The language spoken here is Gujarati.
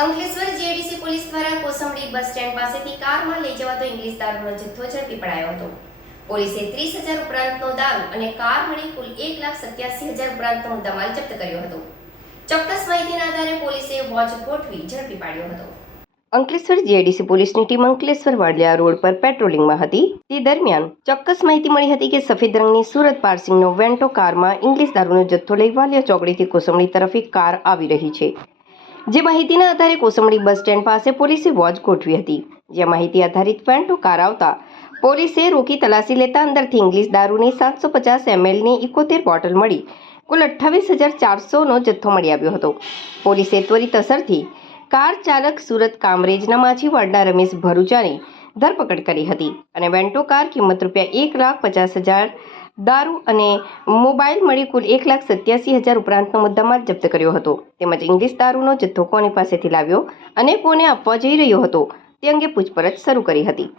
અંકલેશ્વર જીઆઈડીસી પોલીસ દ્વારા કોસંબડી બસ સ્ટેન્ડ પાસેથી કારમાં લઈ જવાતો ઇંગ્લિશ દારૂનો જથ્થો ઝડપી પડાયો હતો. પોલીસે ત્રીસ હજાર ઉપરાંતનો દારૂ અને કાર મળી કુલ એક લાખ સત્યાસી હજાર ઉપરાંતનો મુદ્દામાલ જપ્ત કર્યો હતો. ચોક્કસ માહિતીના આધારે પોલીસે વોચ ગોઠવી ઝડપી પાડ્યો હતો. અંકલેશ્વર જીઆઈડીસી પોલીસની ટીમ અંકલેશ્વર વાડિયા રોડ પર પેટ્રોલિંગમાં હતી. તે દરમિયાન ચોક્કસ માહિતી મળી હતી કે સફેદ રંગની સુરત પાર્સિંગનો વેન્ટો કારમાં ઇંગ્લિશ દારૂનો જથ્થો લઈ વાલિયા ચોકડીથી કોસંબડી તરફ એક કાર આવી રહી છે. જે માહિતીના આધારે કોસંબડી બસ સ્ટેન્ડ પાસે પોલીસે વોચ ગોઠવી હતી. જ્યાં માહિતી આધારિત વેન્ટો કાર આવતા પોલીસે રોકી તલાશી લેતા અંદરથી ઇંગ્લિશ દારૂની સાતસો પચાસ એમએલની ઇકોતેર બોટલ મળી, કુલ અઠ્ઠાવીસ હજાર ચારસોનો જથ્થો મળી આવ્યો હતો. પોલીસે ત્વરિત અસરથી કાર ચાલક સુરત કામરેજના માછીવાડના રમેશ ભરૂચાની ધરપકડ કરી હતી અને વેન્ટો કાર કિંમત રૂપિયા એક લાખ પચાસ હજાર દારૂ અને મોબાઈલ મળી કુલ એક લાખ સત્યાસી હજાર ઉપરાંતનો મુદ્દામાલ જપ્ત કર્યો હતો. તેમજ ઇંગ્લિશ દારૂનો જથ્થો કોની પાસેથી લાવ્યો અને કોને આપવા જઈ રહ્યો હતો તે અંગે પૂછપરછ શરૂ કરી હતી.